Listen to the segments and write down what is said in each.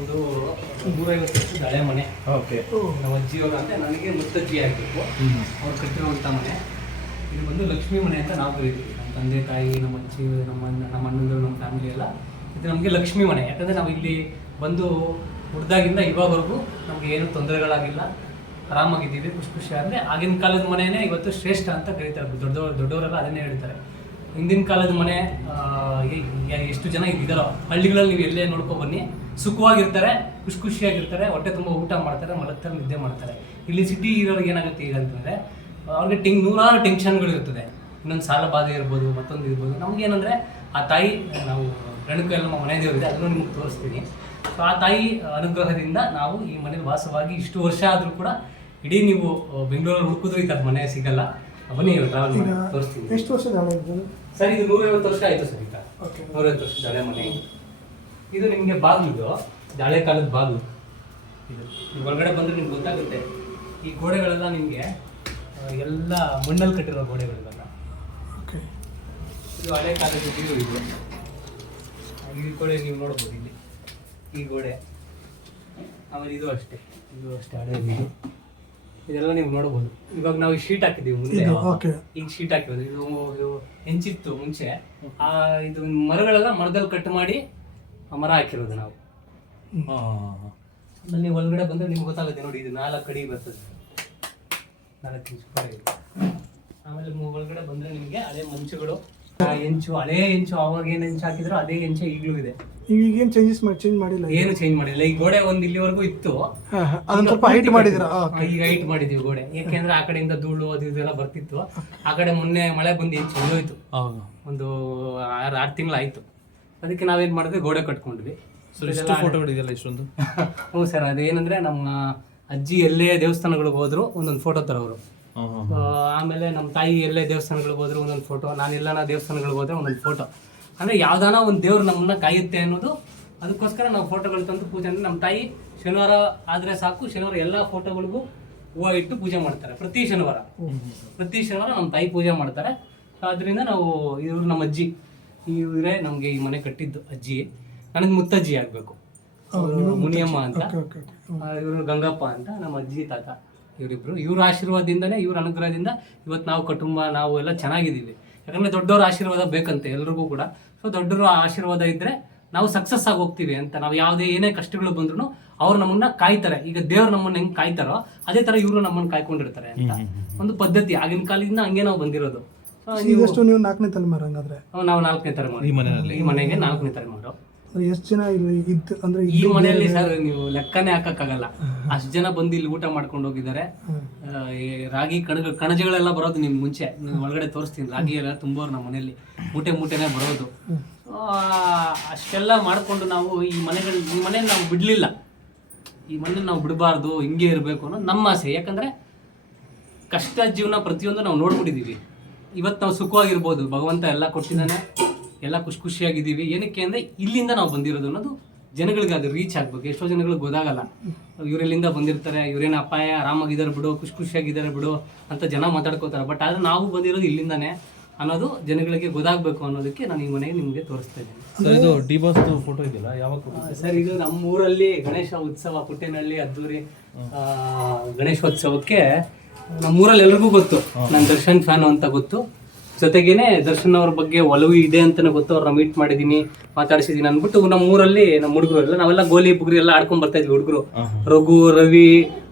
ನಮ್ಮದು ನೂರೈವತ್ತು ವರ್ಷದ ಹಳೆ ಮನೆ. ಓಕೆ. ನಮ್ಮ ಅಜ್ಜಿಯವರು ಅಂದರೆ ನನಗೆ ಮುತ್ತಜ್ಜಿ ಆಗಬೇಕು ಅವ್ರು ಕಟ್ಟಿರುವಂಥ ಮನೆ. ಇದು ಬಂದು ಲಕ್ಷ್ಮೀ ಮನೆ ಅಂತ ನಾವು ಕರಿತೀವಿ. ನಮ್ಮ ತಂದೆ ತಾಯಿ ನಮ್ಮ ಅಜ್ಜಿ ನಮ್ಮ ನಮ್ಮ ಅಣ್ಣಂದರು ನಮ್ಮ ಫ್ಯಾಮಿಲಿ ಎಲ್ಲ ಇದು ನಮಗೆ ಲಕ್ಷ್ಮೀ ಮನೆ. ಯಾಕಂದರೆ ನಾವು ಇಲ್ಲಿ ಬಂದು ಹುಡ್ದಾಗಿಂದ ಇವಾಗವರೆಗೂ ನಮಗೆ ಏನು ತೊಂದರೆಗಳಾಗಿಲ್ಲ. ಆರಾಮಾಗಿದ್ದೀವಿ ಖುಷಿ ಖುಷಿ. ಅಂದರೆ ಆಗಿನ ಕಾಲದ ಮನೆಯೇ ಇವತ್ತು ಶ್ರೇಷ್ಠ ಅಂತ ಕರೀತಾರೆ. ದೊಡ್ಡವರು ದೊಡ್ಡವರೆಲ್ಲ ಅದನ್ನೇ ಹೇಳ್ತಾರೆ. ಹಿಂದಿನ ಕಾಲದ ಮನೆ ಎಷ್ಟು ಜನ ಇದ್ದಾರೋ, ಹಳ್ಳಿಗಳಲ್ಲಿ ನೀವು ಎಲ್ಲೇ ನೋಡ್ಕೊ ಬನ್ನಿ. ಸುಖವಾಗಿರ್ತಾರೆ, ಖುಷಿ ಖುಷಿಯಾಗಿರ್ತಾರೆ, ಹೊಟ್ಟೆ ತುಂಬ ಊಟ ಮಾಡ್ತಾರೆ, ಮಲಗ್ತಾರೆ, ನಿದ್ದೆ ಮಾಡ್ತಾರೆ. ಇಲ್ಲಿ ಸಿಟಿ ಇರೋರಿಗೆ ಏನಾಗುತ್ತೆ ಈಗ ಅಂತಂದರೆ, ಅವ್ರಿಗೆ ಟೆಂಗ್ ನೂರಾರು ಟೆನ್ಷನ್ಗಳು ಇರ್ತದೆ. ಇನ್ನೊಂದು ಸಾಲ ಬಾಧೆ ಇರ್ಬೋದು, ಮತ್ತೊಂದು ಇರ್ಬೋದು. ನಮಗೇನಂದರೆ ಆ ತಾಯಿ, ನಾವು ಗಣಕ ಎಲ್ಲ ಮನೆ ದೇವರಿದೆ, ಅದನ್ನು ನಿಮ್ಗೆ ತೋರಿಸ್ತೀನಿ. ಸೊ ಆ ತಾಯಿ ಅನುಗ್ರಹದಿಂದ ನಾವು ಈ ಮನೇಲಿ ವಾಸವಾಗಿ ಇಷ್ಟು ವರ್ಷ ಆದರೂ ಕೂಡ ಇಡೀ ನೀವು ಬೆಂಗಳೂರಲ್ಲಿ ಹುಡುಕಿದ್ರೆ ಈ ಥರ ಮನೆ ಸಿಗಲ್ಲ. ಬನ್ನಿ ಟ್ರಾವೆಲ್ ಮಾಡಿ ತೋರಿಸ್ತೀನಿ. ಎಷ್ಟು ವರ್ಷ ಇದು? ಸರ್ ಇದು ನೂರೈವತ್ತು ವರ್ಷ ಆಯಿತು ಸರ್ ಈಗ. ಓಕೆ ನೂರೈವತ್ತು ವರ್ಷ ಜಾಳೆ ಮನೆ. ಇದು ನಿಮಗೆ ಬಾಗಿಲು ದಾಳೆ ಕಾಲದ ಬಾಗಿಲು. ಇದು ನೀವು ಒಳಗಡೆ ಬಂದ್ರೆ ನಿಮ್ಗೆ ಗೊತ್ತಾಗುತ್ತೆ. ಈ ಗೋಡೆಗಳೆಲ್ಲ ನಿಮಗೆ ಎಲ್ಲ ಮಣ್ಣಲ್ಲಿ ಕಟ್ಟಿರೋ ಗೋಡೆಗಳೆಲ್ಲ ಓಕೆ ಇದು ಹಳೆ ಕಾಲದ ಇದು ಇದು. ಈ ಗೋಡೆ ನೀವು ನೋಡ್ಬೋದು ಇಲ್ಲಿ. ಈ ಗೋಡೆ. ಆಮೇಲೆ ಇದು ಅಷ್ಟೇ. ಇದು ಅಷ್ಟೇ ಹಳೆ ಇದು ಇದೆಲ್ಲ ನೀವು ನೋಡಬಹುದು ಇವಾಗ ನಾವು ಶೀಟ್ ಹಾಕಿದೀವಿ ಮುಂದೆ. ಓಕೆ ಈಗ ಶೀಟ್ ಹಾಕಿರೋದು. ಇದು ಇದು ಹೆಂಚಿತ್ತು ಮುಂಚೆ. ಆ ಇದು ಮರಗಳೆಲ್ಲ ಮರದಲ್ಲಿ ಕಟ್ ಮಾಡಿ ಆ ಮರ ಹಾಕಿರೋದು ನಾವು. ಆಮೇಲೆ ನೀವು ಒಳಗಡೆ ಬಂದ್ರೆ ನಿಮ್ಗೆ ಗೊತ್ತಾಗುತ್ತೆ ನೋಡಿ ಇದು ನಾಲ್ಕು ಅಡಿ ಬರ್ತದೆ. ನಾಲ್ಕು ಇಂಚು ಇದೆ. ಆಮೇಲೆ ಒಳಗಡೆ ಬಂದ್ರೆ ನಿಮಗೆ ಅದೇ ಮಂಚುಗಳು. ಹೆಂಚು ಹಳೆ ಹೆಂಚು ಅವಾಗ ಏನು ಹೆಂಚು ಹಾಕಿದ್ರು ಅದೇ ಹೆಂಚೆ ಈಗಲೂ ಇದೆ. ಈಗ ಏನು ಚೇಂಜಸ್ ಮಾಡಿ ಚೇಂಜ್ ಮಾಡಿಲ್ಲ ಏನು ಚೇಂಜ್ ಮಾಡಿಲ್ಲ. ಈ ಗೋಡೆ ಒಂದು ಇಲ್ಲಿವರೆಗೂ ಇತ್ತು. ಅದನ್ನ ಸ್ವಲ್ಪ ಹೈಟ್ ಮಾಡಿದ್ರು ಈಗ ಹೈಟ್ ಮಾಡಿದೀವಿ ಗೋಡೆ. ಯಾಕೆಂದ್ರೆ ಆ ಕಡೆಯಿಂದ ಧೂಳು ಅದು ಇದೆಲ್ಲ ಬರ್ತಿತ್ತು. ಆ ಕಡೆ ಮೊನ್ನೆ ಮಳೆ ಬಂದು ಹೆಂಚು ಹೋಯ್ತು ಒಂದು ಆರು ಆರು ತಿಂಗಳಾಯ್ತು. ಅದಕ್ಕೆ ನಾವೇನ್ ಮಾಡಿದ್ವಿ? ಗೋಡೆ ಕಟ್ಕೊಂಡ್ವಿ. ಎಷ್ಟು ಫೋಟೋಗಳಿದೆಯಲ್ಲ ಇಷ್ಟೊಂದು? ಹ್ಞೂ ಸರ್ ಅದೇನಂದ್ರೆ ನಮ್ಮ ಅಜ್ಜಿ ಎಲ್ಲೇ ದೇವಸ್ಥಾನಗಳಿಗೆ ಹೋದ್ರು ಒಂದೊಂದು ಫೋಟೋ ತರೋರು. ಆಮೇಲೆ ನಮ್ಮ ತಾಯಿ ಎಲ್ಲೇ ದೇವಸ್ಥಾನಗಳಿಗೆ ಹೋದ್ರೆ ಒಂದೊಂದು ಫೋಟೋ ನಾನು ಎಲ್ಲಾನ ದೇವಸ್ಥಾನಗಳಿಗೆ ಹೋದ್ರೆ ಒಂದೊಂದು ಫೋಟೋ ಅಂದ್ರೆ ಯಾವ್ದಾನ ಒಂದು ದೇವ್ರು ನಮ್ಮನ್ನ ಕಾಯುತ್ತೆ ಅನ್ನೋದು ಅದಕ್ಕೋಸ್ಕರ ನಾವು ಫೋಟೋಗಳು ತಂದು ಪೂಜೆ ಅಂದ್ರೆ ನಮ್ಮ ತಾಯಿ ಶನಿವಾರ ಆದ್ರೆ ಸಾಕು ಶನಿವಾರ ಎಲ್ಲ ಫೋಟೋಗಳಿಗೂ ಹೂವು ಇಟ್ಟು ಪೂಜೆ ಮಾಡ್ತಾರೆ ಪ್ರತಿ ಶನಿವಾರ. ಪ್ರತಿ ಶನಿವಾರ ನಮ್ಮ ತಾಯಿ ಪೂಜೆ ಮಾಡ್ತಾರೆ. ಆದ್ರಿಂದ ನಾವು ಇವರು ನಮ್ಮ ಅಜ್ಜಿ ಇವರೇ ನಮಗೆ ಈ ಮನೆ ಕಟ್ಟಿದ್ದು ಅಜ್ಜಿ. ನನಗೆ ಮುತ್ತಜ್ಜಿ ಆಗಬೇಕು. ಮುನಿಯಮ್ಮ ಅಂತ. ಇವರು ಗಂಗಪ್ಪ ಅಂತ ನಮ್ಮ ಅಜ್ಜಿ ತಾತ. ಇವರಿಬ್ರು. ಇವ್ರ ಆಶೀರ್ವಾದದಿಂದನೇ ಇವ್ರ ಅನುಗ್ರಹದಿಂದ ಇವತ್ತು ನಾವು ಕುಟುಂಬ ನಾವು ಎಲ್ಲ ಚೆನ್ನಾಗಿದ್ದೀವಿ. ಯಾಕಂದ್ರೆ ದೊಡ್ಡವರ ಆಶೀರ್ವಾದ ಬೇಕಂತೆ ಎಲ್ರಿಗೂ ಕೂಡ. ಸೊ ದೊಡ್ಡರ ಆಶೀರ್ವಾದ ಇದ್ರೆ ನಾವು ಸಕ್ಸಸ್ ಆಗಿ ಹೋಗ್ತೀವಿ ಅಂತ ನಾವು ಯಾವುದೇ ಏನೇ ಕಷ್ಟಗಳು ಬಂದ್ರು ಅವ್ರು ನಮ್ಮನ್ನ ಕಾಯ್ತಾರೆ. ಈಗ ದೇವ್ರು ನಮ್ಮನ್ನ ಹೆಂಗ್ ಕಾಯ್ತಾರೋ ಅದೇ ತರ ಇವರು ನಮ್ಮನ್ನ ಕಾಯ್ಕೊಂಡಿರ್ತಾರೆ ಅಂತ. ಒಂದು ಪದ್ಧತಿ. ಆಗಿನ ಕಾಲದಿಂದ ಹಂಗೆ ನಾವು ಬಂದಿರೋದು. ನೀವು ನಾಲ್ಕನೇ ತಲೆಮಾರು ಹಂಗಾದ್ರೆ? ನಾವು ನಾಲ್ಕನೇ ತಲೆಮಾರು. ಈ ಮನೆಯಲ್ಲಿ. ಈ ಮನೆಗೆ ನಾಲ್ಕನೇ ತಲೆಮಾರು. ಎಷ್ಟು ಜನ ಇಲ್ಲಿ ಇದ್ದು ಅಂದ್ರೆ ಈ ಮನೆಯಲ್ಲಿ ಸರ್ ನೀವು ಲೆಕ್ಕನೇ ಹಾಕಕ್ಕಾಗಲ್ಲ. ಅಷ್ಟು ಜನ ಬಂದು ಇಲ್ಲಿ ಊಟ ಮಾಡ್ಕೊಂಡು ಹೋಗಿದ್ದಾರೆ. ಈ ರಾಗಿ ಕಣಗ ಕಣಜಗಳೆಲ್ಲ ಬರೋದು ನಿಮ್ ಮುಂಚೆ. ನೀವು ಒಳಗಡೆ ತೋರಿಸ್ತೀನಿ. ರಾಗಿ ಎಲ್ಲ ತುಂಬೋರು ನಮ್ಮ ಮನೆಯಲ್ಲಿ. ಮೂಟೆ ಮೂಟೆನೆ ಬರೋದು. ಅಷ್ಟೆಲ್ಲ ಮಾಡ್ಕೊಂಡು ನಾವು ಈ ಮನೆಗಳು ಈ ಮನೆ ನಾವು ಬಿಡ್ಲಿಲ್ಲ. ಈ ಮನೆ ನಾವು ಬಿಡಬಾರ್ದು ಹಿಂಗೆ ಇರಬೇಕು ಅನ್ನೋ ನಮ್ಮ ಆಸೆ. ಯಾಕಂದ್ರೆ ಕಷ್ಟ ಜೀವನ ಪ್ರತಿಯೊಂದು ನಾವು ನೋಡ್ಬಿಟ್ಟಿದೀವಿ ಇವತ್ತು ನಾವು ಸುಖವಾಗಿರ್ಬೋದು. ಭಗವಂತ ಎಲ್ಲ ಕೊಟ್ಟಿದ್ದಾನೆ. ಎಲ್ಲ ಖುಷಿ ಖುಷಿಯಾಗಿದ್ದೀವಿ. ಏನಕ್ಕೆ ಅಂದರೆ ಇಲ್ಲಿಂದ ನಾವು ಬಂದಿರೋದು ಅನ್ನೋದು ಜನಗಳಿಗೆ ಅದು ರೀಚ್ ಆಗ್ಬೇಕು. ಎಷ್ಟೋ ಜನಗಳಿಗೆ ಗೊತ್ತಾಗಲ್ಲ. ಇವರೆಲ್ಲಿಂದ ಬಂದಿರ್ತಾರೆ ಇವರೇನು ಅಪಾಯ ಆರಾಮಾಗಿದ್ದಾರೆ ಬಿಡು ಖುಷಿ ಖುಷಿಯಾಗಿದ್ದಾರೆ ಬಿಡು ಅಂತ ಜನ ಮಾತಾಡ್ಕೋತಾರೆ. ಬಟ್ ಆದರೆ ನಾವು ಬಂದಿರೋದು ಇಲ್ಲಿಂದನೇ ಅನ್ನೋದು ಜನಗಳಿಗೆ ಗೊತ್ತಾಗಬೇಕು ಅನ್ನೋದಕ್ಕೆ ನಾನು ಈ ಮನೆಗೆ ನಿಮಗೆ ತೋರಿಸ್ತಾ ಇದ್ದೀನಿ. ಸರ್ ಇದು ಡಿಬಾಸ್ ಫೋಟೋ ಇದೆಯಲ್ಲ? ಯಾವಾಗ ಸರ್ ಇದು ನಮ್ಮ ಊರಲ್ಲಿ ಗಣೇಶ ಉತ್ಸವ ಪುಟ್ಟೇನಹಳ್ಳಿ ಅದ್ದೂರಿ ಆ, ಗಣೇಶೋತ್ಸವಕ್ಕೆ ನಮ್ಮೂರಲ್ಲಿ ಎಲ್ರಿಗೂ ಗೊತ್ತು ನಾನು ದರ್ಶನ್ ಫ್ಯಾನು ಅಂತ ಗೊತ್ತು. ಜೊತೆಗೇನೆ ದರ್ಶನ್ ಅವ್ರ ಬಗ್ಗೆ ಒಲವು ಇದೆ ಅಂತಾನೆ ಗೊತ್ತು ಅವ್ರನ್ನ ಮೀಟ್ ಮಾಡಿದೀನಿ ಮಾತಾಡಿಸಿದೀನಿ ಅಂದ್ಬಿಟ್ಟು ನಮ್ಮ ಊರಲ್ಲಿ ನಮ್ಮ ಹುಡುಗರು ಎಲ್ಲ ನಾವೆಲ್ಲ ಗೋಲಿ ಬುಗ್ರಿ ಎಲ್ಲ ಆಡ್ಕೊಂಡ್ ಬರ್ತಾ ಇದ್ವಿ ಹುಡುಗರು. ರಘು ರವಿ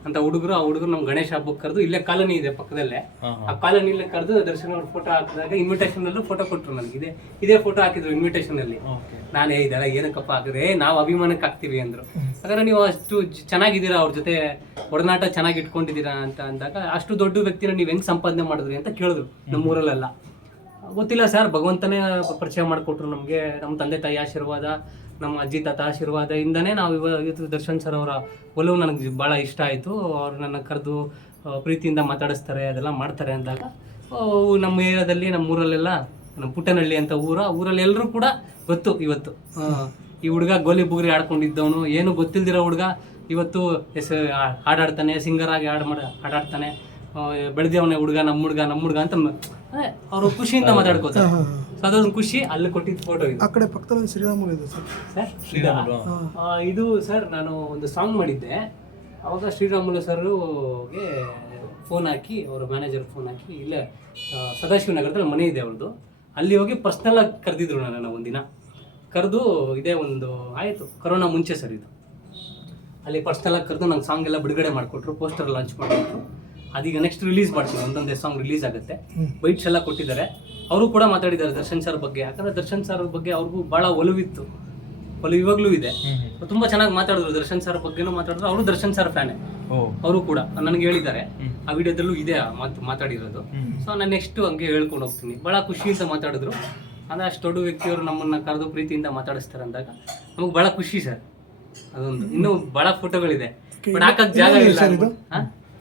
ಅಂತ ಹುಡುಗರು ಆ ಹುಡುಗರು ನಮ್ಮ ಗಣೇಶ ಹಬ್ಬಕ್ಕೆ ಕರೆದು ಇಲ್ಲೇ ಕಾಲೋನಿ ಇದೆ ಪಕ್ಕದಲ್ಲೇ. ಆ ಕಾಲೋನಿಲೇ ಕರೆದು ದರ್ಶನ್ ಅವ್ರ ಫೋಟೋ ಹಾಕಿದಾಗ ಇನ್ವಿಟೇಷನ್ ಅಲ್ಲೂ ಫೋಟೋ ಕೊಟ್ಟರು ನನಗೆ. ಇದೆ ಇದೇ ಫೋಟೋ ಹಾಕಿದ್ರು ಇನ್ವಿಟೇಷನ್ ಅಲ್ಲಿ. ನಾನೇ ಇದೆಲ್ಲ ಏನಕ್ಕಪ್ಪ ಆಗದೆ ನಾವು ಅಭಿಮಾನಕ್ಕೆ ಹಾಕ್ತೀವಿ ಅಂದ್ರು. ಹಾಗಾದ್ರೆ ನೀವು ಅಷ್ಟು ಚೆನ್ನಾಗಿದ್ದೀರಾ? ಅವ್ರ ಜೊತೆ ಒಡನಾಟ ಚೆನ್ನಾಗಿ ಇಟ್ಕೊಂಡಿದ್ದೀರಾ ಅಂತ ಅಂದಾಗ ಅಷ್ಟು ದೊಡ್ಡ ವ್ಯಕ್ತಿನ ನೀವು ಹೆಂಗ್ ಸಂಪಾದನೆ ಮಾಡಿದ್ರಿ ಅಂತ ಕೇಳಿದ್ರು ನಮ್ಮೂರಲ್ಲೆಲ್ಲ ಗೊತ್ತಿಲ್ಲ ಸರ್ ಭಗವಂತನೇ ಪರಿಚಯ ಮಾಡಿಕೊಟ್ರು ನಮಗೆ. ನಮ್ಮ ತಂದೆ ತಾಯಿ ಆಶೀರ್ವಾದ, ನಮ್ಮ ಅಜ್ಜಿ ತಾತ ಆಶೀರ್ವಾದದಿಂದನೇ ನಾವು ಇವ ಇವತ್ತು ದರ್ಶನ್ ಸರ್ ಅವರ ಒಲವು ನನಗೆ ಭಾಳ ಇಷ್ಟ ಆಯಿತು. ಅವ್ರು ನನ್ನ ಕರೆದು ಪ್ರೀತಿಯಿಂದ ಮಾತಾಡಿಸ್ತಾರೆ, ಅದೆಲ್ಲ ಮಾಡ್ತಾರೆ ಅಂದಾಗ ನಮ್ಮ ಏರಿಯಾದಲ್ಲಿ, ನಮ್ಮ ಊರಲ್ಲೆಲ್ಲ, ನಮ್ಮ ಪುಟ್ಟನಹಳ್ಳಿ ಅಂತ ಊರ ಊರಲ್ಲಿ ಎಲ್ಲರೂ ಕೂಡ ಗೊತ್ತು ಇವತ್ತು. ಈ ಹುಡುಗ ಗೋಲಿ ಬುಗುರಿ ಆಡ್ಕೊಂಡಿದ್ದವನು. ಏನು ಗೊತ್ತಿಲ್ದಿರೋ ಹುಡುಗ ಇವತ್ತು ಎಸ್ ಹಾಡಾಡ್ತಾನೆ ಸಿಂಗರ್ ಆಗಿ ಹಾಡು ಮಾಡಿ ಹಾಡಾಡ್ತಾನೆ ಬೆಳೆದವನೇ ಹುಡುಗ, ನಮ್ಮ ಹುಡುಗ ನಮ್ಮ ಹುಡುಗ ಅಂತ ಅವರು ಖುಷಿಯಿಂದ ಮಾತಾಡ್ಕೋತಾರೆ. ಸೊ ಅದೊಂದು ಖುಷಿ ಅಲ್ಲಿ ಕೊಟ್ಟಿದ್ದ ಫೋಟೋ ಇದು. ಆ ಕಡೆ ಪಕ್ಕದಲ್ಲಿ ಶ್ರೀರಾಮ ಶ್ರೀರಾಮುಲು ಇದೆ ಸರ್. ಸರ್? ಶ್ರೀರಾಮುಲು ಆ, ಇದು ಸರ್ ನಾನು ಒಂದು ಸಾಂಗ್ ಮಾಡಿದ್ದೆ. ಅವಾಗ ಶ್ರೀರಾಮುಲು ಸರ್ಗೆ ಫೋನ್ ಹಾಕಿ ಅವರ ಮ್ಯಾನೇಜರ್ ಫೋನ್ ಹಾಕಿ ಇಲ್ಲ ಸದಾಶಿವ ಸದಾಶಿವನಗರದಲ್ಲಿ ಮನೆ ಇದೆ ಅವ್ರದ್ದು ಅಲ್ಲಿ ಹೋಗಿ ಪರ್ಸ್ನಲ್ ಆಗಿ ಕರೆದಿದ್ರು ನಾನು ಒಂದಿನ. ಕರೆದು ಇದೇ ಒಂದು ಆಯಿತು. ಕೊರೋನಾ ಮುಂಚೆ ಸರ್ ಇದು. ಅಲ್ಲಿ ಪರ್ಸ್ನಲ್ ಆಗಿ ಕರೆದು ನಂಗೆ ಸಾಂಗ್ ಎಲ್ಲ ಬಿಡುಗಡೆ ಮಾಡಿಕೊಟ್ರು ಪೋಸ್ಟರ್ ಲಾಂಚ್ ಮಾಡಿಕೊಟ್ರು. ಅದೀಗ ನೆಕ್ಸ್ಟ್ ರಿಲೀಸ್ ಮಾಡ್ತೀವಿ ಒಂದೊಂದೇ ಸಾಂಗ್ ರಿಲೀಸ್ ಆಗುತ್ತೆ. ಬೈಟ್ಸ್ ಎಲ್ಲ ಕೊಟ್ಟಿದ್ದಾರೆ. ಅವರು ಕೂಡ ಮಾತಾಡಿದ್ದಾರೆ ದರ್ಶನ್ ಸರ್ ಬಗ್ಗೆ. ಯಾಕಂದ್ರೆ ದರ್ಶನ್ ಸರ್ ಬಗ್ಗೆ ಅವ್ರಿಗೂ ಭಾಳ ಒಲವಿತ್ತು. ಒಲವು ಇವಾಗಲೂ ಇದೆ. ತುಂಬಾ ಚೆನ್ನಾಗಿ ಮಾತಾಡಿದ್ರು. ದರ್ಶನ್ ಸರ್ ಬಗ್ಗೆನೂ ಮಾತಾಡಿದ್ರು. ಅವರು ದರ್ಶನ್ ಸರ್ ಫ್ಯಾನೆ ಅವರು ಕೂಡ ನನಗೆ ಹೇಳಿದ್ದಾರೆ. ಆ ವಿಡಿಯೋದಲ್ಲೂ ಇದೆ ಆ ಮಾತು ಮಾತಾಡಿರೋದು. ಸೊ ನಾನು ನೆಕ್ಸ್ಟ್ ಹಂಗೆ ಹೇಳ್ಕೊಂಡು ಹೋಗ್ತೀನಿ. ಭಾಳ ಖುಷಿಯಿಂದ ಮಾತಾಡಿದ್ರು. ಅಂದ್ರೆ ಅಷ್ಟು ದೊಡ್ಡ ವ್ಯಕ್ತಿಯವರು ನಮ್ಮನ್ನ ಕರೆದು ಪ್ರೀತಿಯಿಂದ ಮಾತಾಡಿಸ್ತಾರೆ ಅಂದಾಗ ನಮಗೆ ಬಹಳ ಖುಷಿ ಸರ್ ಅದೊಂದು. ಇನ್ನೂ ಬಹಳ ಫೋಟೋಗಳಿದೆ ಬಟ್ ಹಾಕಕ್ ಜಾಗ ಇಲ್ಲ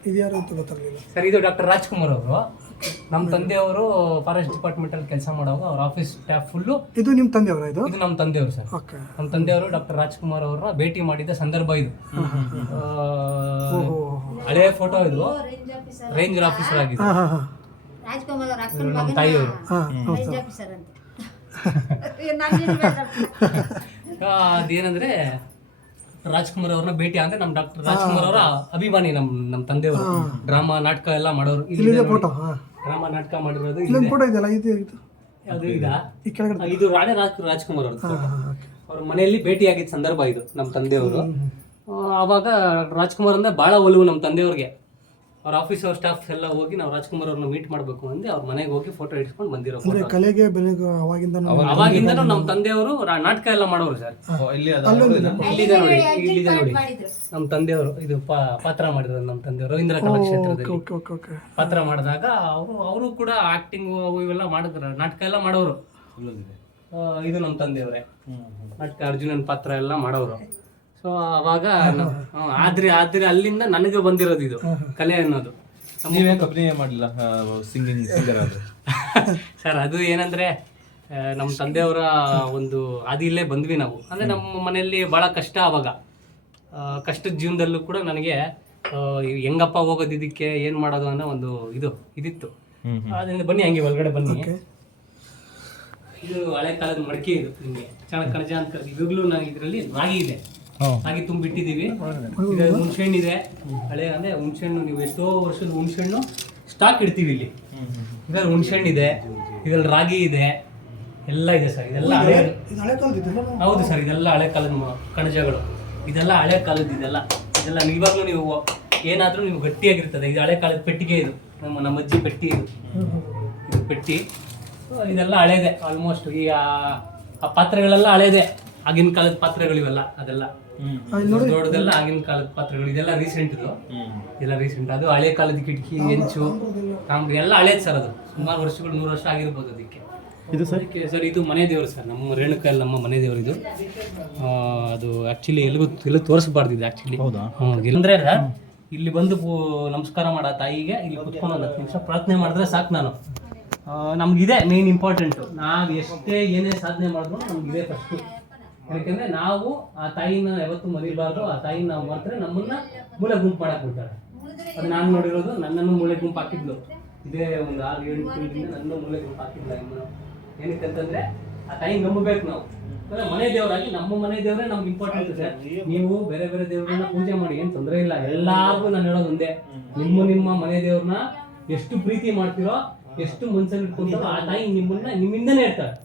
ಹಾ? ಇದು ಯಾರು ಅಂತ ಗೊತ್ತಾಗಲಿಲ್ಲ. ಸರ್ ಇದು ಡಾಕ್ಟರ್ ರಾಜ್ಕುಮಾರ್ ಅವರು. ನಮ್ಮ ತಂದೆಯವರು ಫಾರೆಸ್ಟ್ ಡಿಪಾರ್ಟ್ಮೆಂಟ್ ಅಲ್ಲಿ ಕೆಲಸ ಮಾಡುವಾಗ ಅವ್ರ ಆಫೀಸ್ ಸ್ಟಾಫ್ ಫುಲ್ಲು ಇದು ನಿಮ್ಮ ತಂದೆಯವರ ಇದು? ಇದು ನಮ್ಮ ತಂದೆಯವರು ಸರ್. ಓಕೆ ನಮ್ಮ ತಂದೆಯವರು ಡಾಕ್ಟರ್ ರಾಜ್ಕುಮಾರ್ ಅವರನ್ನ ಭೇಟಿ ಮಾಡಿದ ಸಂದರ್ಭ ಇದು. ಆ, ಹಳೆ ಫೋಟೋ ಇದು. ರೇಂಜರ್ ಆಫೀಸರ್ ಆಗಿದೆ. ಹಾಂ ಹಾಂ ಹಾಂ. ರಾಜ್ಕುಮಾರ್ ಅವ್ರ ಅಕ್ಕನ ಇವ್ರು ನಮ್ಮ ಮಗನ ತಾಯಿಯವರು. ಹಾಂ ರೇಂಜ್ ಆಫೀಸರ್ ಅಂತ. ನಂಗೆ ಆ, ಅದೇನಂದ್ರೆ ರಾಜ್ಕುಮಾರ್ ಅವ್ರನ್ನ ಭೇಟಿ ಅಂದ್ರೆ ನಮ್ ಡಾಕ್ಟರ್ ರಾಜ್ಕುಮಾರ್ ಅವರ ಅಭಿಮಾನಿ ನಮ್ ನಮ್ ತಂದೆಯವರು. ಡ್ರಾಮಾ ನಾಟಕ ಎಲ್ಲ ಮಾಡೋರು. ಇಲ್ಲಿದೆ ಫೋಟೋ ಡ್ರಾಮಾ ನಾಟಕ ಮಾಡಿರೋದು ಇಲ್ಲೊಂದು. ಫೋಟೋ ಇದೆಯಲ್ಲ? ಇದು ಇದು ಯಾವುದು ಇದಾ ಈ ಕೆಳಗಡೆ. ಇದು ರಾಣೆ ರಾಜ್ ರಾಜ್ಕುಮಾರ್ ಅವ್ರದ್ದು ಅವ್ರ ಮನೆಯಲ್ಲಿ ಭೇಟಿಯಾಗಿದ್ದ ಸಂದರ್ಭ ಇದು ನಮ್ಮ ತಂದೆಯವರು. ಅವಾಗ ಆವಾಗ ರಾಜ್ಕುಮಾರ್ ಅಂದ್ರೆ ಬಹಳ ಒಲವು ನಮ್ಮ ತಂದೆಯವ್ರಿಗೆ. ಅವ್ರ ಆಫೀಸ್ ಅವ್ರ ಸ್ಟಾಫ್ ಎಲ್ಲ ಹೋಗಿ ನಾವು ರಾಜ್ಕುಮಾರ್ ಅವ್ರನ್ನ ಮೀಟ್ ಮಾಡಬೇಕು ಅಂದ್ರೆ ಅವ್ರ ಮನೆಗೆ ಹೋಗಿ ಫೋಟೋ ಇಟ್ಕೊಂಡು ಬಂದಿರೋ ಅಂದರೆ ಫೋಟೋ ಕಲೆಗೆ ಬೆಲೆಗೆ ಅವಾಗಿಂದ ಅವಾಗಿಂದನೂ ನಮ್ಮ ತಂದೆಯವರು ರಾ- ನಾಟಕ ಎಲ್ಲ ಮಾಡೋರು ಸರ್. ಇಲ್ಲಿ ಅದ. ಇಲ್ಲಿದೆ ನೋಡಿ ಇಲ್ಲಿದೆ ನೋಡಿ. ನಮ್ಮ ತಂದೆಯವರು ಇದು ಪಾ- ಪಾತ್ರ ಮಾಡಿದ್ರು ನಮ್ಮ ತಂದೆ ರವೀಂದ್ರ ಕಲಾಕ್ಷೇತ್ರದಲ್ಲಿ. ಓಕೆ ಓಕೆ ಓಕೆ ಪಾತ್ರ ಮಾಡಿದಾಗ ಅವರು ಅವರು ಕೂಡ ಆಕ್ಟಿಂಗ್ ಅವು ಇವೆಲ್ಲ ಮಾಡಿದ್ರು ನಾಟಕ ಎಲ್ಲ ಮಾಡೋರು. ಆ, ಇದು ನಮ್ಮ ತಂದೆಯವರೇ. ನಾಟಕ ಅರ್ಜುನನ್ ಪಾತ್ರ ಎಲ್ಲ ಮಾಡೋರು. ಸೊ ಅವಾಗ ಆದ್ರೆ ಆದ್ರೆ ಅಲ್ಲಿಂದ ನನಗೆ ಬಂದಿರೋದು ಇದು ಕಲೆ ಅನ್ನೋದು. ನೀವೇನ್ ಅಭಿನಯ ಮಾಡಲಿಲ್ಲ? ಸಿಂಗಿಂಗ್ ಸಿಂಗರ್ ಆದ್ರೆ? ಸರ್ ಅದು ಏನಂದ್ರೆ ನಮ್ಮ ತಂದೆಯವರ ಒಂದು ಹಾದಿಯಲ್ಲೇ ಬಂದ್ವಿ ನಾವು. ಅಂದ್ರೆ ನಮ್ಮ ಮನೆಯಲ್ಲಿ ಬಹಳ ಕಷ್ಟ ಅವಾಗ. ಕಷ್ಟದ ಜೀವನದಲ್ಲೂ ಕೂಡ ನನಗೆ ಹೆಂಗಪ್ಪ ಹೋಗೋದು ಇದಕ್ಕೆ ಏನ್ ಮಾಡೋದು ಅನ್ನೋ ಒಂದು ಇದು ಇದಿತ್ತು. ಅದರಿಂದ ಬನ್ನಿ ಹಂಗೆ ಒಳಗಡೆ ಬನ್ನಿ. ಇದು ಹಳೆ ಕಾಲದ ಮಡಕೆ ಇದು ನಿಮಗೆ. ಚೆನ್ನಾಗಿ ಕಣಜ ಅಂತ. ಇವಾಗ್ಲೂ ನಾನು ಇದರಲ್ಲಿ ರಾಗಿ ಇದೆ. ರಾಗಿ ತುಂಬಿಟ್ಟಿದ್ದೀವಿ. ಇದು ಹುಣ್ಸೆಹಣ್ಣು ಇದೆ ಹಳೆ ಅಂದ್ರೆ ಹುಣ್ಸೆಹಣ್ಣು ನೀವು ಎಷ್ಟೋ ವರ್ಷದ ಹುಣ್ಸೆಹಣ್ಣು ಸ್ಟಾಕ್ ಇಡ್ತೀವಿ ಇಲ್ಲಿ. ಇದ್ರಲ್ಲಿ ಹುಣ್ಸೆಹಣ್ಣು ಇದೆ ಇದ್ರಲ್ಲಿ ರಾಗಿ ಇದೆ ಎಲ್ಲ ಇದೆ ಸರ್ ಇದೆಲ್ಲ ಹಳೆ ಹೌದು ಸರ್ ಇದೆಲ್ಲ ಹಳೆ ಕಾಲದ ಕಣಜಗಳು. ಇದೆಲ್ಲ ಹಳೆ ಕಾಲದ ಇದೆಲ್ಲ. ಇದೆಲ್ಲ ಇವಾಗಲೂ ನೀವು ಏನಾದರೂ ನೀವು ಗಟ್ಟಿಯಾಗಿರ್ತದೆ. ಇದು ಹಳೆ ಕಾಲದ ಪೆಟ್ಟಿಗೆ ಇದು. ನಮ್ಮ ನಮ್ಮ ಅಜ್ಜಿ ಪೆಟ್ಟಿ ಇದು. ಇದು ಪೆಟ್ಟಿ. ಇದೆಲ್ಲ ಹಳೇದೆ ಆಲ್ಮೋಸ್ಟ್ ಈ ಆ- ಆ ಪಾತ್ರೆಗಳೆಲ್ಲ ಹಳೇದೆ. ಆಗಿನ ಕಾಲದ ಪಾತ್ರೆಗಳಿವೆಲ್ಲ ಅದೆಲ್ಲ. ದೊಡ್ಡದೆಲ್ಲ ಆಗಿನ ಕಾಲದ ಪಾತ್ರೆಗಳು ಇದೆಲ್ಲ ರೀಸೆಂಟ್ ಇದು. ಇದೆಲ್ಲ ರೀಸೆಂಟ್ ಅದು ಹಳೆ ಕಾಲದ ಕಿಟಕಿ ಹೆಂಚು ತಾಮ್ರ ಎಲ್ಲ ಹಳೇದು ಸರ್ ಅದು. ಸುಮಾರು ವರ್ಷಗಳು ನೂರು ವರ್ಷ ಆಗಿರ್ಬೋದು ಅದಕ್ಕೆ. ಇದು ಸರ್ ಸರ್ ಇದು ಮನೆ ದೇವರು ಸರ್ ನಮ್ಮ ರೇಣುಕಲ್ಲಿ ನಮ್ಮ ಮನೆ ದೇವರು ಇದು. ಆ, ಅದು ಆ್ಯಕ್ಚುಲಿ ಎಲ್ಲಿಗೂ ಎಲ್ಲೂ ತೋರಿಸಬಾರ್ದು ಇದು ಆ್ಯಕ್ಚುಲಿ ಹೌದಾ ಅಂದ್ರೆ ಇಲ್ಲಿ ಬಂದು ಪೂ- ನಮಸ್ಕಾರ ಮಾಡೋ ತಾಯಿಗೆ ಇಲ್ಲಿ ಕುತ್ಕೊಂಡು ಒಂದು ಹತ್ತು ನಿಮಿಷ ಪ್ರಾರ್ಥನೆ ಮಾಡಿದ್ರೆ ಸಾಕು ನಾನು. ನಮ್ಗಿದೆ ಮೇನ್ ಇಂಪಾರ್ಟೆಂಟು ನಾವು ಎಷ್ಟೇ ಏನೇ ಸಾಧನೆ ಮಾಡಿದ್ರು ಇದೆ ಫಸ್ಟು ಯಾಕೆಂದ್ರೆ ನಾವು ಆ ತಾಯಿನ ಯಾವತ್ತೂ ಮರಿಬಾರ್ದು ಆ ತಾಯಿನ ನಾವು ಮಾತ್ರ ನಮ್ಮನ್ನ ಮೂಳೆ ಗುಂಪು ಮಾಡಕ್ ಬಿಡ್ತಾರೆ ಅದು ನಾನು ನೋಡಿರೋದು ನನ್ನನ್ನು ಮೂಳೆ ಗುಂಪು ಹಾಕಿದ್ಲು. ಇದೇ ಒಂದು ಆರು ಏಳು ತಿಂಗಳಿಂದ ನನ್ನ ಮೂಳೆ ಗುಂಪು ಹಾಕಿದ್ಲ ಇನ್ನು ಏನಕ್ಕೆ ಅಂತಂದ್ರೆ ಆ ತಾಯಿ ನಂಬಬೇಕು ನಾವು. ಅಂದ್ರೆ ಮನೆ ದೇವರಾಗಿ ನಮ್ಮ ಮನೆ ದೇವರೇ ನಮ್ಗೆ ಇಂಪಾರ್ಟೆಂಟ್ ಇದೆ. ನೀವು ಬೇರೆ ಬೇರೆ ದೇವರನ್ನ ಪೂಜೆ ಮಾಡಿ ಏನ್ ತೊಂದರೆ ಇಲ್ಲ. ಎಲ್ಲಾರ್ಗು ನಾನು ಹೇಳೋದು ಒಂದೇ. ನಿಮ್ಮ ನಿಮ್ಮ ಮನೆ ದೇವ್ರನ್ನ ಎಷ್ಟು ಪ್ರೀತಿ ಮಾಡ್ತಿರೋ ಎಷ್ಟು ಮನ್ಸಲ್ಲಿ ಇಟ್ಕೊಂತಾರೋ ಆ ತಾಯಿ ನಿಮ್ಮನ್ನ ನಿಮ್ಮಿಂದನೇ ಇರ್ತಾರೆ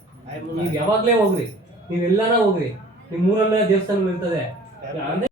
ನೀವು ಯಾವಾಗ್ಲೇ ಹೋಗ್ರಿ. ನೀವೆಲ್ಲಾರ ಹೋಗ್ರಿ. ನಿಮ್ಮ ಊರಲ್ಲೇ ದೇವಸ್ಥಾನ ಇರ್ತದೆ ಅಂದ್ರೆ